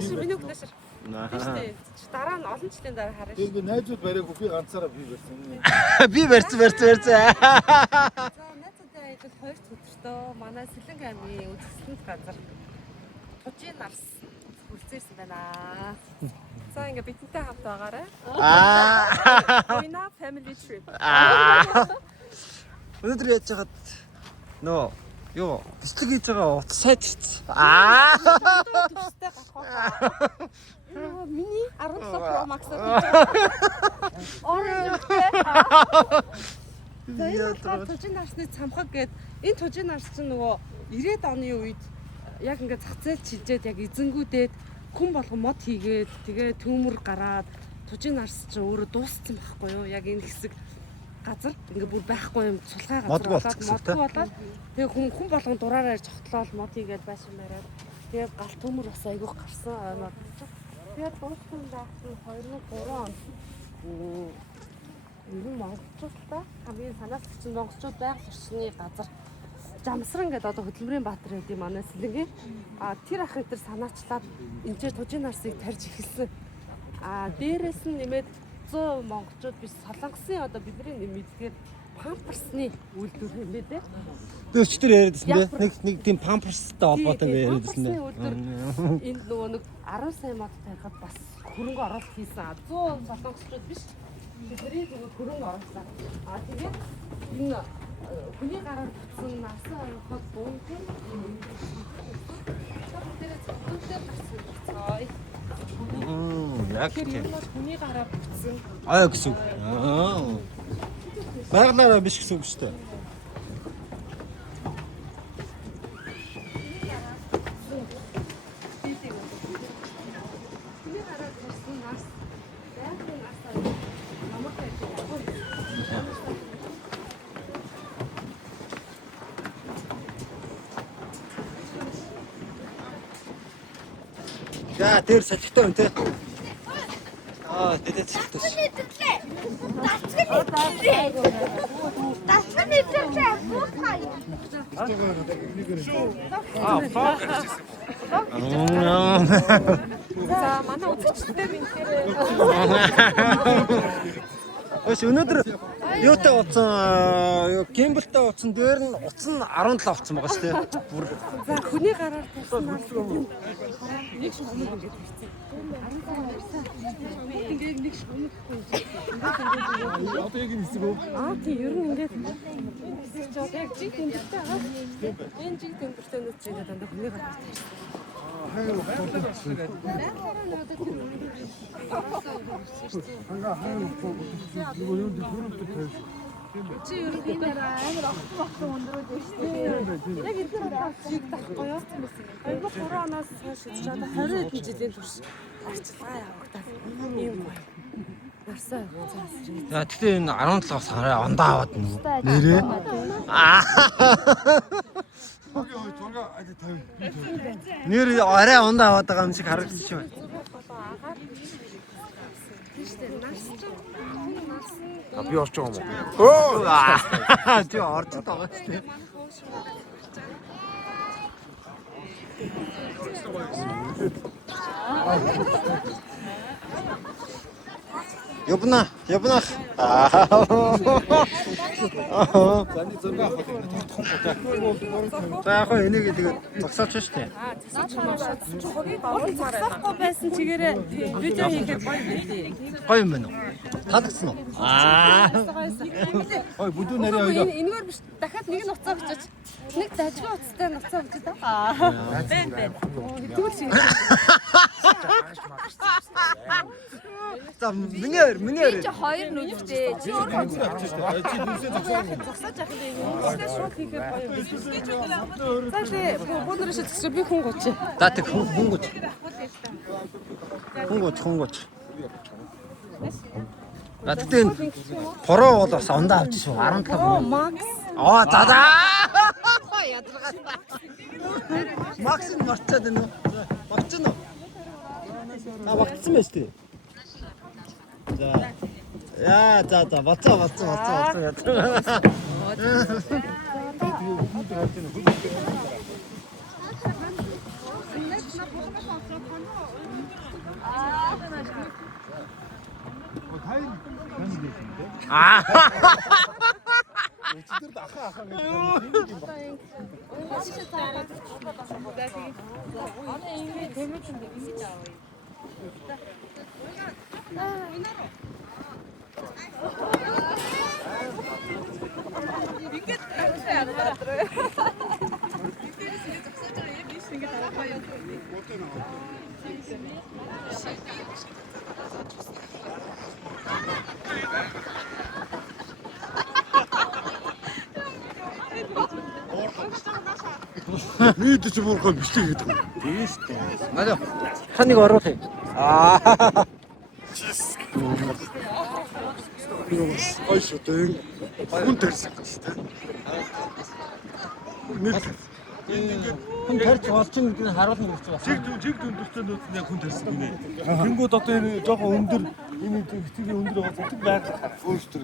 Өшөр миний өглөөшөр. Тийштэй. Дараа нь олон жилийн дараа хараа. Тэгээ найзууд бариагүй би ганцаараа би барьсан. Би барьсан. За найзуудаа идэл 2 өдөртөө манай Сэлэнг аймгийн үзэсгэлэнт газар Тужийн нарс хүрцээсэн байна. За ингээ бидэнтэй хамт байгаарай. Уйна family trip. Өнөөдөр яаж яагаад нөө юу бичлэг хийж байгаа утас сайд ирсэн. Төстэй гахаа. Миний 17 Pro Max-аар хийж байгаа. Оранжтэй. Тужийн нарсны цамхаг гээд энэ Тужийн нарс чинь нөгөө 90-ад оны үед яг ингээ зах зээл чижээд яг эзэнгүүдээд хүн болгон мод хийгээд тэгээ төмөр гараад Тужийн нарс чинь өөрөө дууссан байхгүй юу? Яг энэ хэсэг газар ингээ бүр байхгүй юм сулгай газар болоод тэгээ хүн болгон дураараа зогтлол мод хийгээд байшин бариад тэгээ гал төмөр бас айгүйх гарсан оноо. Тэгээд дууссан даасан 2003 он. Энэ монголчуудаа хамгийн санаас зовсон монголчууд байгаль орчны газар Жамсран гэдэг одоо хөдөлмөрийн баатар гэдэг манай Сэлэнгийн тэр ах энэ санаачлаад энэ Тужийн нарсыг тарьж эхэлсэн. Дээрээс нь нэмээд 100 монголчууд биш солонгосын одоо бидний мэддгээр памперсны үйлдвэр хэмээ дээ. Би өчтөр яриадсан бэ? Нэг тийм памперстай холбоотой яриадсан дээ. Энд нөгөө нэг 10 сая мод тарихад бас хөрөнгө оруулалт хийсэн. 100 солонгосчууд биш. Бидний нөгөө хөрөнгө оруулсан. Тэгээд энэ хүний гараар бүтсэн насан хот буунд тэр яг тийм. Хүний гараар бүтсэн. Гэсэн. Байгалаараа биш гэсэн үг шүү дээ. За тэр салхитай хүн те. Тэгээд салхитай. За манай үзэгчтэй минтээ. Өөс өнөөдөр юутай утсан гимбэлтэй утсан дээр нь утсан 17 утсан байгаа шүү дээ. Бүр За хүний гараар тавьсан нас нэг шиг өмнө ингэж ирсэн. 15 ярьсан. Ингээд нэг шиг өмнө гэхгүй. Одоо яг энэ хэсэг үү? Тийм ер нь ингээд яг жиг тэмдэгтэй аа. Энэ жиг тэмдэгтэй нүц чинь дандаа хүний гараар тавьсан. Чи ер нь энэ амар огцон өндрөөд байна шүү дээ. Яг энэ жиг тахгүй юу? 2003 оноос хойш ч одоо 20 хэдэн жилийн турш арчилгаа явагдаад ийм гоё. Нарсаа цаас ирээ. За тэгтээ энэ 17-аас хараа ондоо аваад нэрээ. Нэр арай ондоо аваад байгаа юм шиг харагдчих байна. Би орж байгаа юм уу? Тий орж байгаа шүү дээ. Ёбна. За яг энийг тэгээд зогсооч шүү дээ. Засахгүй байсан чигээрээ видео хийгээд гоё билээ. Гоё юм байна уу? Таалагдсан уу? Ой бүдүү нарийн хоёроо. Энэгээр биш дахиад нэг нь уцаа бичиж нэг дажгүй уцтай нь уцаа бичиж таа. Бэн. Тэгвэл шиг. За миний Чи хоёр нүдтэй. Чи өөрөө зогсож явах юм. Эсвэл шууд хийхээр гоё юм. За тий бүгд шийдчих би хүн гоч. За тэг хүн гоч. Тэгтээ Pro бол бас ондоо авч шүү 17 Max. За. Ядаргаа. Max нь марцаад байна уу? Багцсан уу? Багцсан байж тээ. За. Боцоо ядаргаа. Аа. Өчигдөр дахаа ахаа гэж. Нийт ч буурхай биш гэдэг. Тийм шүү дээ. Алло. Ханыг оруулъя. Аа. Гой шүү дээ. Хүн төрсөн шүү дээ. Нэг Хүн тарж болж ин гэдэг харуулна гэж байна. жиг дүндэртэй нөөц нь яг хүн төрсөн гинэ. Тэнгүүд одоо энэ жоохон өндөр энэ хэвчгийн өндөр байгаа зүг байгаад өөрсдөр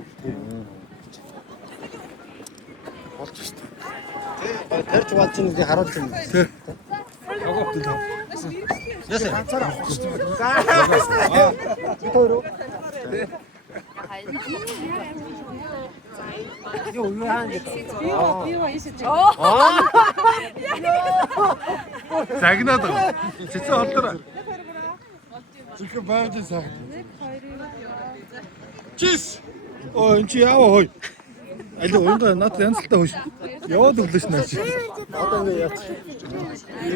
болж шүү дээ. Тарж болж ин гэдэг харуулж байна. Тий. Ясэ. Ганцаараа авах шүү дээ. Бид хоёр уу? Юу яан гэдэг. Бива ийшээ. Загнаад байгаа. Цэцэн холдороо. Зүгт байж сайн. Чис. Оо энэ чи яава хой. Аль уунда над янзалтай хойш. Яваад өглөөш наач. Одоо ингэ яац.